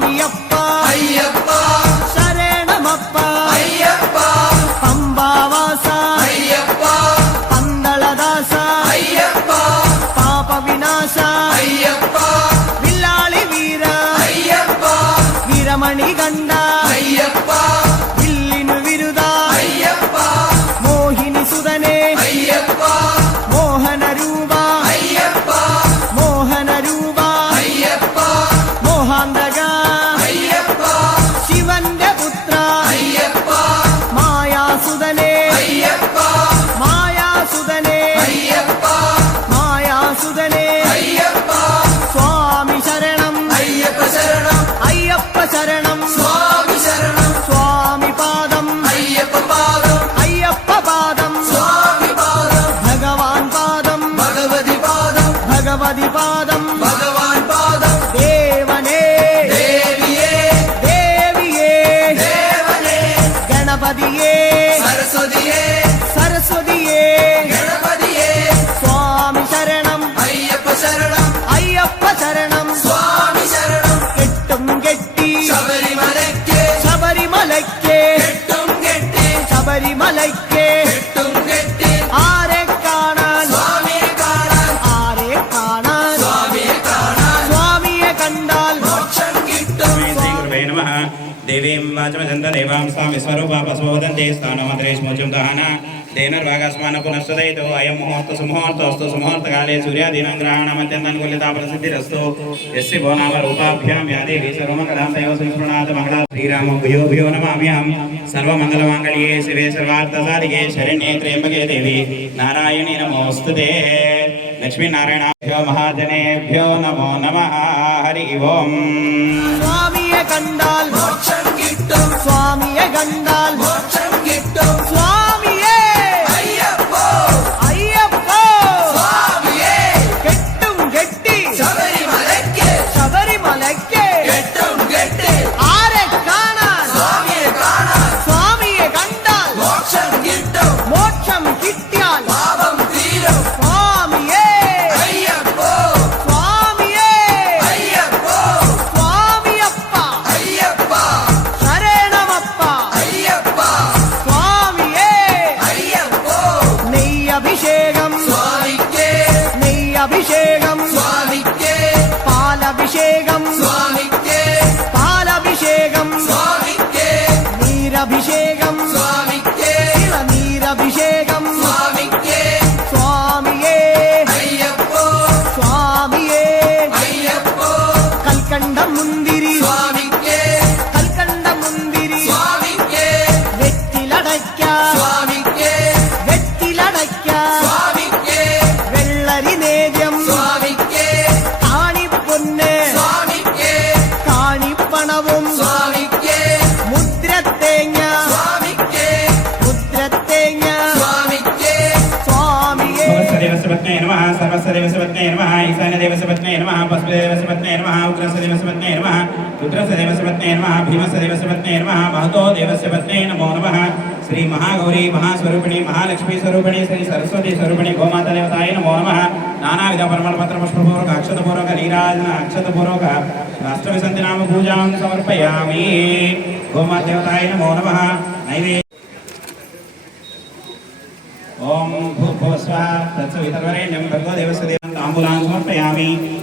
me up. దేవాం స్వామి విశ్వరూపా పశువదంతే స్థానమద్రేష్మోచం దహన తేనర్వాగస్మాన పునఃస్తుదయితో అయం ముహూర్త సుముహూర్తోస్తు సుముహూర్తకాలే సూర్యాదీనం గ్రహణమత్యంతనుకూలితా ప్రసిద్ధిరస్తు. యస్య భో నామ రూపాభ్యాం యా దేవీ సర్వమంగళాం తయో సుస్పృణాత్ మంగళ శ్రీరామ భూయో భూయో నమామ్యహం. సర్వమంగళమాంగళ్యే శివే సర్వార్థసాధికే శరణ్యే త్ర్యంబకే దేవి. నారాయణి నమోస్తుతే. లక్ష్మీనారాయణాభ్యో మహాజనేభ్యో నమో నమః. హరి ఓం. கிட்டும். சுவாமியை கண்டால். மோட்சம் கிட்டும். சுவாமியே. ஐயப்போ. ஐயப்போ. சுவாமியே. கெட்டும் கெட்டி. சபரிமலைக்கு. சபரிமலைக்கு. वसुदेवसुपत्ने नमः श्री महागौरी महास्वरूपिणी, महालक्ष्मी स्वरूपिणी, श्री सरस्वती स्वरूपिणी, गोमाता नमो नमः। नानाविध परमलपत्र पुष्पपूर्वक अक्षतपूर्वक नीराजन अक्षतपूर्वक अष्टविसन्ति नाम पूजां समर्पयामि। गोमाता नमो नमः। नैवे ओम भूभुवस्वा, तत्सवितर्वरेण्यं भगवदेवस्य देवं ताम्बूलान् समर्पयामि।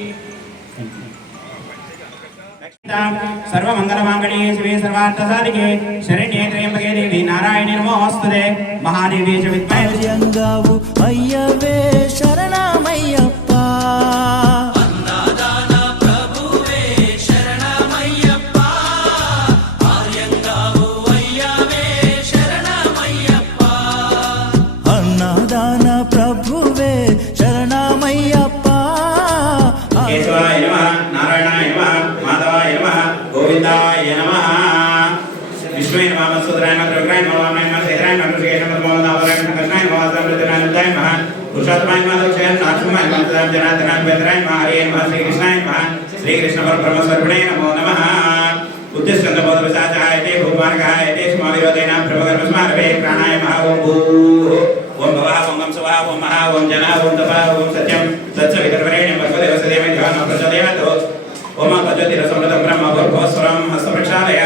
సర్వమంగళమాంగళ్యే శివే సర్వార్థసాధికే శరణ్యే త్రయంబకే దేవి నారాయణి నమోస్తుతే మహాదేవి చ అయ్యవే శరణమయ్య विष्णुवे नमः मत्सुदराय नमः रुद्राय नमः वामाय नमः सेहराय नमः ऋषिके नमः पद्मनाभराय नमः कृष्णाय नमः वासुदेवाय नमः नमः पुरुषोत्तमाय नमः लोकयाय नाथमाय नमः तदाम जनार्दनाय वेदराय नमः हरिये नमः श्री कृष्णाय नमः श्री कृष्ण पर ब्रह्म स्वरूपिणे नमो नमः उद्देश्य बोध विसाचाय ते भूमार्गाय ते स्मरियोदेन प्रभगर स्मारवे प्राणाय महा ओम भू ओम भवा ओम वंश वहा ओम महा ओम जना ओम तपा ओम सत्यम सत्य विकर्मरेण्य भगवदेव सदेव ध्यान प्रचोदयतो ओम पजति रसमृतं ब्रह्म भर्गो स्वरं हस्तप्रक्षालया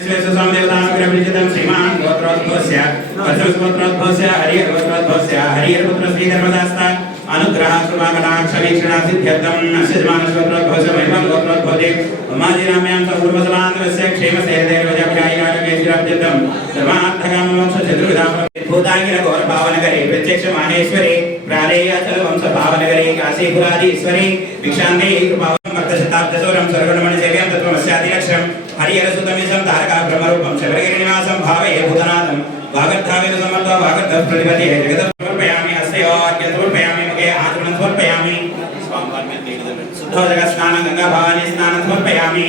सुमत्राद्भवस्य हरि अवत्राद्भवस्य हरि पुत्र श्री धर्मदास्ता अनुग्रह कृपा कटाक्ष वीक्षणा सिद्ध्यर्थम अस्य मानसवत्राद्भवस्य महिमा लोकत्राद्भवते माजी नाम्यां स पूर्व समान्तरस्य क्षेम सेहदेव जप्यायिनाय मेश्राब्जतम धर्मार्थकाम मोक्ष चतुर्विधाम भूतांगिर गौर पावनकरे प्रत्यक्ष मानेश्वरे प्रारेय अचल वंश पावनकरे काशीपुरादि ईश्वरे भिक्षान्ते कृपावं भक्तशताब्दसौरं सर्वणमणि सेव्यं तत्त्वमस्यादिलक्ष्यं हरिहरसुतमिशं तारका ब्रह्मरूपं शबरगिरिनिवासं भावये भूतनाथं वागर्थावेन समर्था वागर्थः प्रतिपदे जगतः समर्पयामि हस्ते वाक्य समर्पयामि। मुखे आचमनं समर्पयामि शुद्ध जगत स्नान गंगा भवानी स्नान समर्पयामि।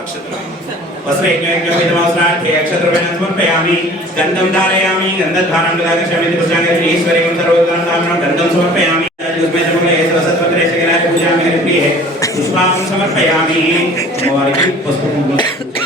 अक्षत्र वस्त्र यज्ञ विधमास्नार्थे अक्षत्रपेण समर्पयामि। गन्धं धारयामि गन्धधारं ददागच्छामि पुष्टानि ईश्वरेण सर्वदा नाम्नं गन्धं समर्पयामि। उसमें से बोले सरस्वती पत्र ऐसे करा पूजा मेरे प्रिय है पुष्पां समर्पयामि। और पुष्प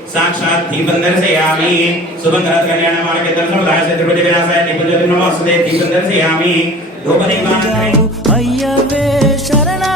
साक्षात दीपन दर्शयामि। सुभद्रत कल्याण के दर्शन दाय से त्रिभुज विनाशाय निपुंज नमस्ते दीपन दर्शयामि धूपदीपान अय्यवे शरणा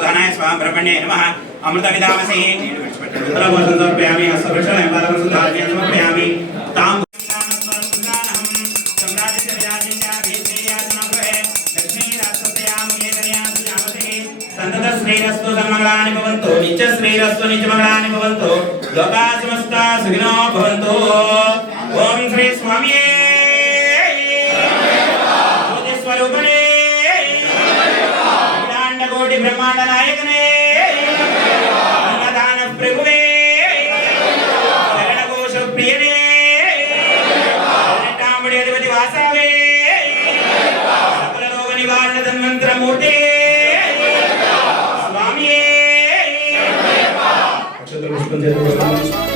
ధనాయ స్వామి బ్రహ్మణ్యే నమ. అమృత విధామసి సమర్పయామి హస్తవృక్షాలను సమర్పయామి తాం శ్రీరస్తు సన్మంగళాని భవంతు నిత్య శ్రీరస్తు నిత్యమంగళాని భవంతు సుఖినో భవంతు. ఓం శ్రీ స్వామియే బ్రహ్మాండ నాయకనే. అన్నదాన ప్రభువే. శరణఘోష ప్రియనే. పదినెట్టాంబడి అధిపతి వాసవే. సకల రోగ నివారణ ధన్వంతరమూర్తే. స్వామియే. అక్షతలు పుష్పం చేతులు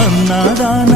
అన్నదాన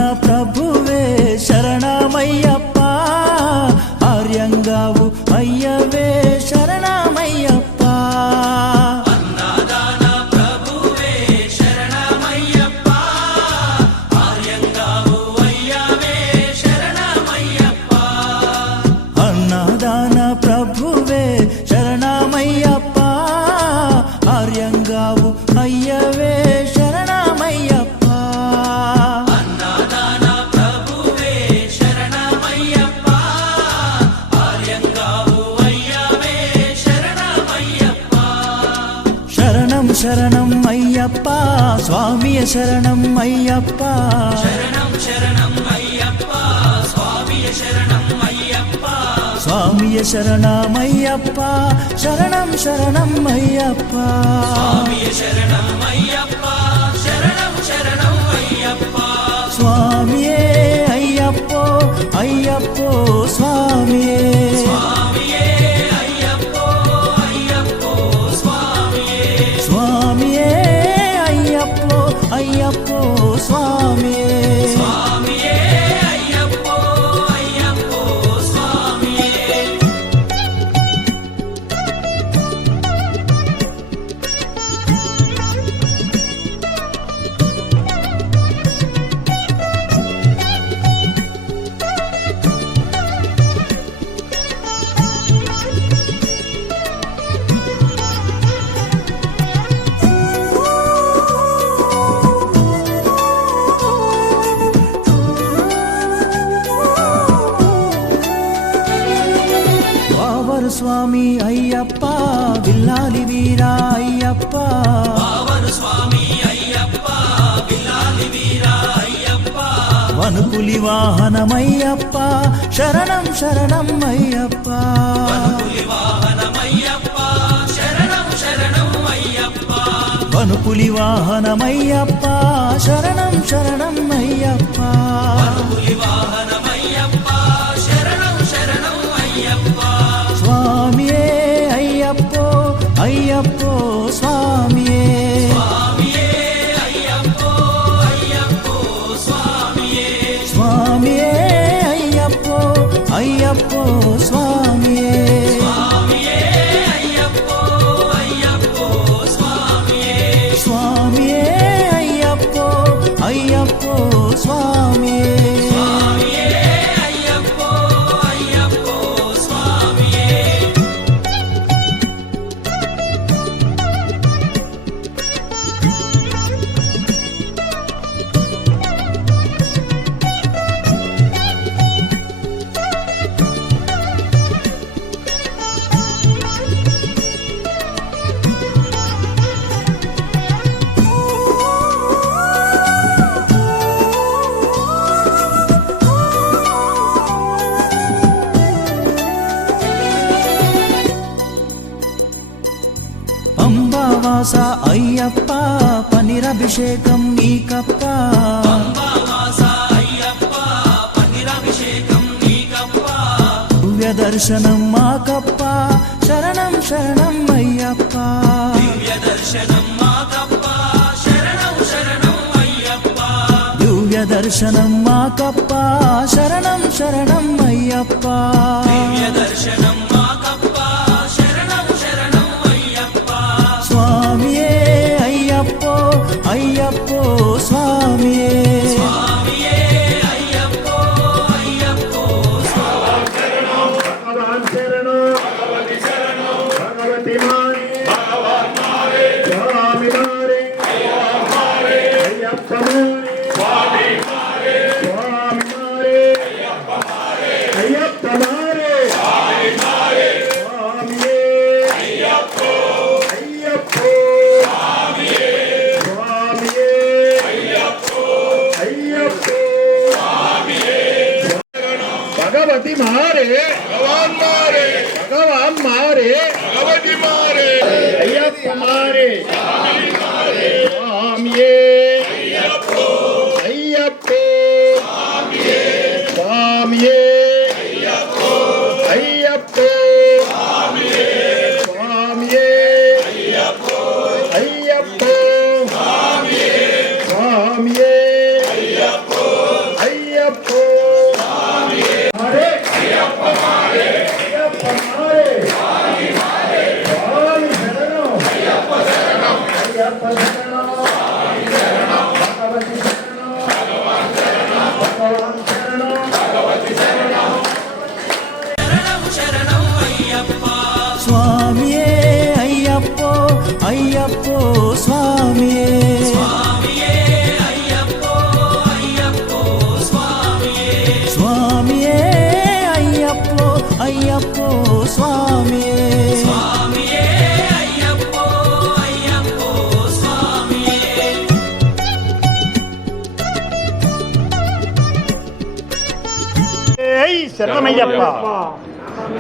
சரணம் ஐயப்பா சரணம் சரணம் ஐயப்பா. சரணம் ஐயப்பா. சரணம் சரணம் சுவாமியே ஐயப்போ ஐயப்போ சுவாமியே. కనుపులి వాహనమయ్యప్ప. శరణం శరణం అయ్యప్ప. పులి వాహనమయ్యప్ప. శరణం శరణం అయ్యప్ప. స్వామియే అయ్యప్పో అయ్యప్పో. oh అభిషేకం నీకప్ప దివ్య దర్శనం మాకప్ప శరణం శరణం అయ్యప్ప. దివ్య దర్శనం మాకప్ప శరణం శరణం అయ్యప్ప దివ్య దర్శనం మాకప్ప శరణం శరణం అయ్యప్ప. దివ్య దర్శనం మాకప్ప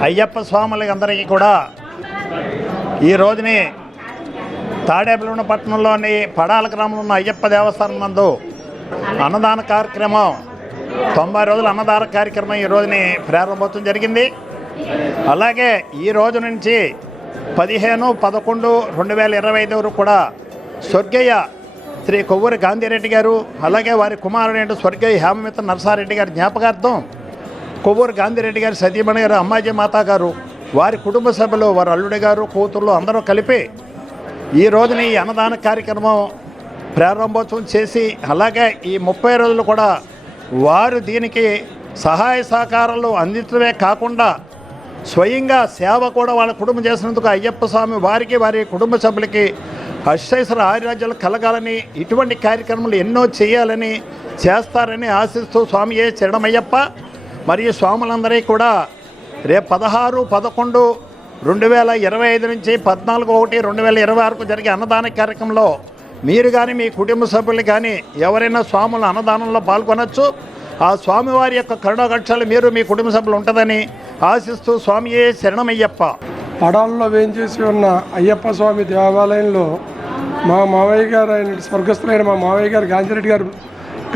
అయ్యప్ప స్వాములకి అందరికీ కూడా ఈ రోజుని తాడేపల్లిన పట్టణంలోని పడాల గ్రామంలో ఉన్న అయ్యప్ప దేవస్థానం నందు అన్నదాన కార్యక్రమం తొంభై రోజుల అన్నదాన కార్యక్రమం ఈ రోజుని ప్రారంభోత్సవం జరిగింది. అలాగే ఈ రోజు నుంచి పదిహేను పదకొండు రెండు వేల ఇరవై ఐదు వరకు కూడా స్వర్గయ్య శ్రీ కొవ్వూరి గాంధీరెడ్డి గారు అలాగే వారి కుమారుడు స్వర్గయ్య హేమమిత్ర నరసారెడ్డి గారి జ్ఞాపకార్థం కొవ్వూరు గాంధీరెడ్డి గారి సతీమణి గారు అమ్మాజీ మాత గారు వారి కుటుంబ సభ్యులు వారి అల్లుడి గారు కూతుర్లు అందరూ కలిపి ఈ రోజున ఈ అన్నదాన కార్యక్రమం ప్రారంభోత్సవం చేసి అలాగే ఈ ముప్పై రోజులు కూడా వారు దీనికి సహాయ సహకారాలు అందించడమే కాకుండా స్వయంగా సేవ కూడా వాళ్ళ కుటుంబం చేసినందుకు అయ్యప్ప స్వామి వారికి వారి కుటుంబ సభ్యులకి అశ్వేశ్వర ఆర్యరాజ్యాలు కలగాలని ఇటువంటి కార్యక్రమాలు ఎన్నో చేయాలని చేస్తారని ఆశిస్తూ స్వామి ఏ చరణమయ్యప్ప మరియు స్వాములందరికీ కూడా రేపు పదహారు పదకొండు రెండు వేల ఇరవై ఐదు నుంచి పద్నాలుగు ఒకటి రెండు వేల ఇరవై ఆరుకు జరిగే అన్నదాన కార్యక్రమంలో మీరు కానీ మీ కుటుంబ సభ్యులు కానీ ఎవరైనా స్వాముల అన్నదానంలో పాల్గొనవచ్చు ఆ స్వామివారి యొక్క కరుణాకక్షలు మీరు మీ కుటుంబ సభ్యులు ఉంటుందని ఆశిస్తూ స్వామియే శరణమయ్యప్ప. పడాలలో వేయించేసి ఉన్న అయ్యప్ప స్వామి దేవాలయంలో మా మావయ్య గారు ఆయన స్వర్గస్థులైన మా మావయ్య గారు గాంధిరెడ్డి గారు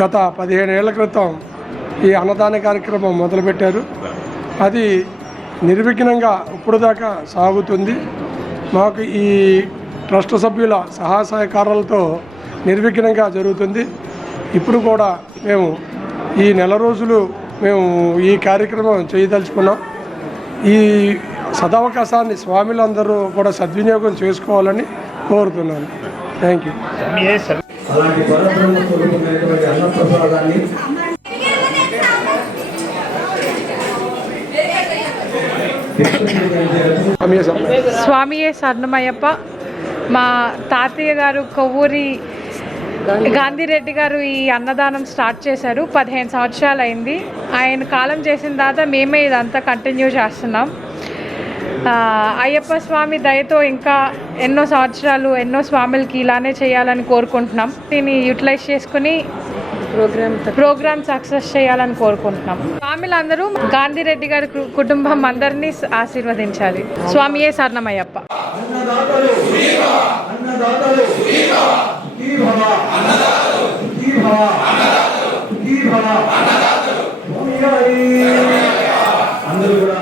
గత పదిహేను ఏళ్ళ క్రితం ఈ అన్నదాన కార్యక్రమం మొదలుపెట్టారు. అది నిర్విఘ్నంగా ఇప్పుడు దాకా సాగుతుంది. మాకు ఈ ట్రస్ట్ సభ్యుల సహాయ సహకారాలతో నిర్విఘ్నంగా జరుగుతుంది. ఇప్పుడు కూడా మేము ఈ నెల రోజులు మేము ఈ కార్యక్రమం చేయదలుచుకున్నాం. ఈ సదవకాశాన్ని స్వామిలందరూ కూడా సద్వినియోగం చేసుకోవాలని కోరుతున్నాను. థ్యాంక్ యూ అలాంటి పరబ్రహ్మ స్వరూపమైనటువంటి అన్నప్రసాదాన్ని స్వామి సమయం స్వామియే స్వర్ణమయ్యప్ప మా తాతయ్య గారు కొవ్వూరి గాంధీరెడ్డి గారు ఈ అన్నదానం స్టార్ట్ చేశారు. పదిహేను సంవత్సరాలు అయింది ఆయన కాలం చేసిన తర్వాత మేమే ఇదంతా కంటిన్యూ చేస్తున్నాం. అయ్యప్ప స్వామి దయతో ఇంకా ఎన్నో సంవత్సరాలు ఎన్నో స్వాములకి ఇలానే చేయాలని కోరుకుంటున్నాం. దీన్ని యూటిలైజ్ చేసుకుని ప్రోగ్రామ్ సక్సెస్ చేయాలని కోరుకుంటున్నాం. స్వామిలందరూ గాంధీ రెడ్డి గారి కుటుంబం అందరినీ ఆశీర్వదించాలి. స్వామియే సర్ణమయ్యప్ప అందరూ కూడా